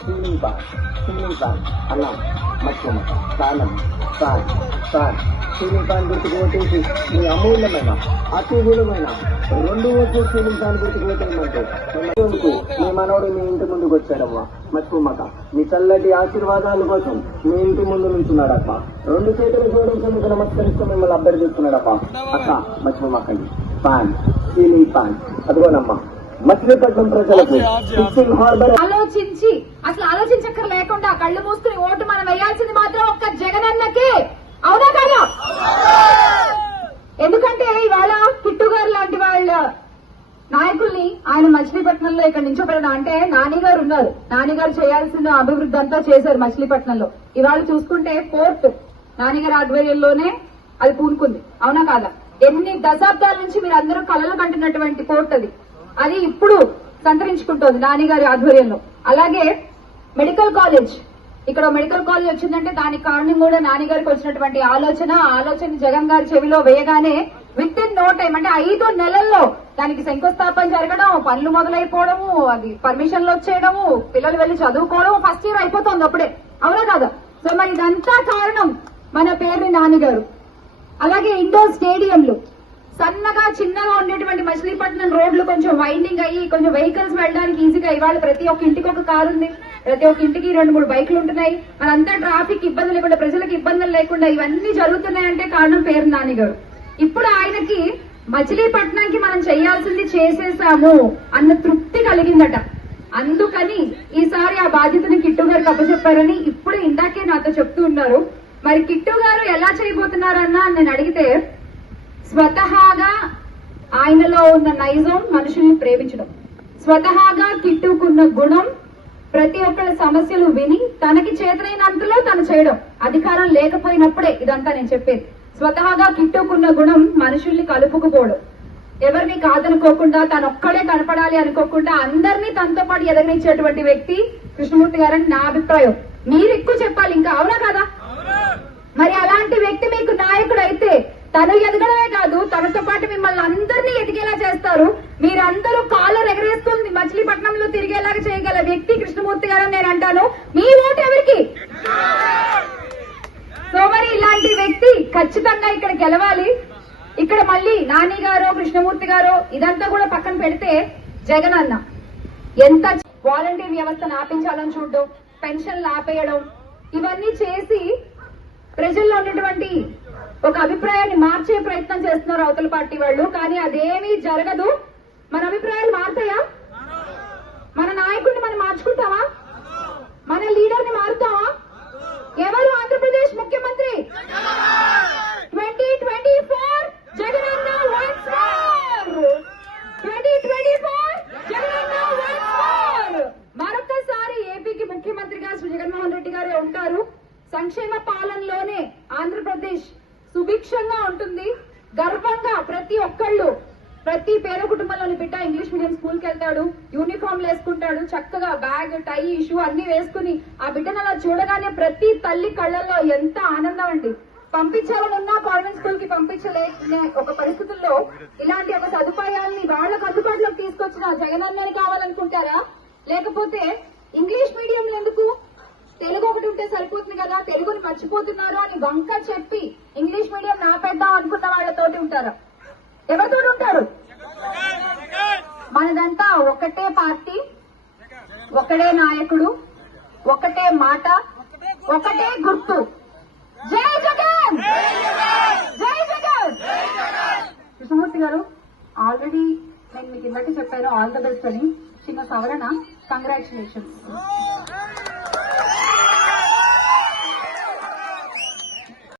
Ceiling fan అన్న మధ్యమ స్థానం ఫ్యాన్ ఫ్యాన్ సీలింగ్ గుర్తుకు మీ అమూల్యమైన అతి రెండు ఓట్లు సీలింగ్ ఫ్యాన్ గుర్తుకు ఓటేయమంటే మీ మనవడు మీ ఇంటి ముందుకు వచ్చాడమ్మా మర్చిపోమాక మీ చల్లటి ఆశీర్వాదాల కోసం మీ ఇంటి ముందు నుంచున్నాడప్ప రెండు చేతులు జోడించేందుకు నమస్కరిస్తూ మిమ్మల్ని అభ్యర్థిస్తున్నాడప్ప. అక్క మర్చిపోమాకండి ఫ్యాన్ సీలింగ్ ఫ్యాన్ అదిగోనమ్మా. మచిలీపట్నం ప్రజలకు ఆలోచించి అసలు ఆలోచించక్కర్ లేకుండా కళ్ళు మూసుకుని ఓటు మనం వేయాల్సింది మాత్రం ఒక్క జగనన్నకే. అవునా కదా? ఎందుకంటే ఇవాళ కిట్టు గారు లాంటి వాళ్ళ నాయకుల్ని ఆయన మచిలీపట్నంలో ఇక్కడ నించోబెట్టడం అంటే నాని గారు ఉన్నారు. నాని గారు చేయాల్సిన అభివృద్ధి అంతా చేశారు మచిలీపట్నంలో. ఇవాళ చూసుకుంటే పోర్ట్ నాని గారి ఆధ్వర్యంలోనే అది పూనుకుంది. అవునా కాదా? ఎన్ని దశాబ్దాల నుంచి మీరు అందరూ కలలు కంటున్నటువంటి పోర్ట్ అది. అది ఇప్పుడు సంతరించుకుంటోంది నానిగారి ఆధ్వర్యంలో. అలాగే మెడికల్ కాలేజ్. ఇక్కడ మెడికల్ కాలేజ్ వచ్చిందంటే దానికి కారణం కూడా నానిగారికి వచ్చినటువంటి ఆలోచన. ఆలోచన జగన్ గారి చెవిలో వేయగానే విత్ ఇన్ నో టైం అంటే ఐదు నెలల్లో దానికి శంకుస్థాపన జరగడం పనులు మొదలైపోవడము అది పర్మిషన్లు వచ్చేయడము పిల్లలు వెళ్ళి చదువుకోవడం ఫస్ట్ ఇయర్ అయిపోతుంది అప్పుడే. అవునా కదా? సో మరి ఇదంతా కారణం మన పేరు నానిగారు అలాగే ఇండోర్ స్టేడియంలు. సన్నగా చిన్నగా ఉండేటువంటి మచిలీపట్నం రోడ్లు కొంచెం వైండింగ్ అయ్యి కొంచెం వెహికల్స్ వెళ్ళడానికి ఈజీగా ఇవాళ ప్రతి ఒక్క ఇంటికి ఒక కారు ఉంది. ప్రతి ఒక్క ఇంటికి రెండు మూడు బైకులు ఉంటున్నాయి. మనంతా ట్రాఫిక్ ఇబ్బంది లేకుండా ప్రజలకు ఇబ్బందులు లేకుండా ఇవన్నీ జరుగుతున్నాయంటే కారణం పేరు నాని గారు. ఇప్పుడు ఆయనకి మచిలీపట్నంకి మనం చేయాల్సింది చేసేసాము అన్న తృప్తి కలిగిందట. అందుకని ఈసారి ఆ బాధ్యతను కిట్టు గారికి అప్పచెప్పారని ఇప్పుడు ఇందాకే నాతో చెప్తూ ఉన్నారు. మరి కిట్టు గారు ఎలా చేయబోతున్నారన్నా నేను అడిగితే స్వతహాగా ఆయనలో ఉన్న నైజం మనుషుల్ని ప్రేమించడం. స్వతహాగా కిట్టుకున్న గుణం ప్రతి ఒక్కరి సమస్యలు విని తనకి చేతనైనంతలో తను చేయడం. అధికారం లేకపోయినప్పుడే ఇదంతా నేను చెప్పేది. స్వతహాగా కిట్టుకున్న గుణం మనుషుల్ని కలుపుకుపోవడం. ఎవరిని కాదనుకోకుండా తను ఒక్కడే కనపడాలి అనుకోకుండా అందరినీ తనతో పాటు ఎదగనిచ్చేటువంటి వ్యక్తి కృష్ణమూర్తి గారని నా అభిప్రాయం. మీరు ఎక్కువ చెప్పాలి ఇంకా అవునా కదా మరి అలాంటి వ్యక్తి మీకు నాయకుడు అయితే తను ఎదగడమే కాదు తనతో పాటు మిమ్మల్ని అందరినీ ఎదిగేలా చేస్తారు. మీరందరూ కాలర్ ఎగరేసుకుని మచిలీపట్నంలో తిరిగేలాగా చేయగల వ్యక్తి కృష్ణమూర్తి గారు నేను అంటాను. మీ ఓటు ఎవరికి? సో మరి ఇలాంటి వ్యక్తి ఖచ్చితంగా ఇక్కడ గెలవాలి. ఇక్కడ మళ్ళీ నాని గారు కృష్ణమూర్తి గారు ఇదంతా కూడా పక్కన పెడితే జగన్ అన్న ఎంత వాలంటీర్ వ్యవస్థను ఆపించాలని చూడడం పెన్షన్లు ఆపేయడం ఇవన్నీ చేసి ప్రజల్లో ఉన్నటువంటి ఒక అభిప్రాయాన్ని మార్చే ప్రయత్నం చేస్తున్నారు అవతల పార్టీ వాళ్ళు. కానీ అదేమీ జరగదు. మన అభిప్రాయాలు మారుతాయా? మన నాయకుడిని మనం మార్చుకుంటావా మన లీడర్ని మారుతావా ఎవరు ఆంధ్రప్రదేశ్ ముఖ్యమంత్రి? Twenty twenty four Jagananna twenty twenty four Jagananna మరొకసారి ఏపీకి ముఖ్యమంత్రిగా శ్రీ జగన్మోహన్ రెడ్డి గారే ఉంటారు. సంక్షేమ పాలనలోనే ఆంధ్రప్రదేశ్ సుభిక్షంగా ఉంటుంది. గర్వంగా ప్రతి ఒక్కళ్ళు ప్రతి పేద కుటుంబంలోని బిడ్డ ఇంగ్లీష్ మీడియం స్కూల్కి వెళ్తాడు యూనిఫామ్ వేసుకుంటాడు చక్కగా బ్యాగ్ టై ఇష్యూ అన్ని వేసుకుని ఆ బిడ్డను అలా చూడగానే ప్రతి తల్లి కళ్ళల్లో ఎంత ఆనందం అండి. పంపించాలనున్నా గవర్నమెంట్ స్కూల్కి పంపించలే ఒక పరిస్థితుల్లో ఇలాంటి ఒక సదుపాయాల్ని వాళ్ళకు అందుబాటులోకి తీసుకొచ్చిన జగన్ అన్నని కావాలనుకుంటారా? లేకపోతే ఇంగ్లీష్ మీడియం ఎందుకు తెలుగు ఒకటి ఉంటే సరిపోతుంది కదా తెలుగుని మర్చిపోతున్నారు అని వంక చెప్పి ఇంగ్లీష్ మీడియం నా నాపేద్దాం అనుకున్న వాళ్ళతోటి ఉంటారు. ఎవరితో ఉంటారు? మనదంతా ఒకటే పార్టీ ఒకటే నాయకుడు ఒకటే మాట ఒకటే గుర్తు. జై జగన్! జై జగన్! కృష్ణమూర్తి గారు ఆల్రెడీ నేను మీకు ఇందాక చెప్పాను ఆల్ ద బెస్ట్ అని. చిన్న సవరణ. కంగ్రాచులేషన్స్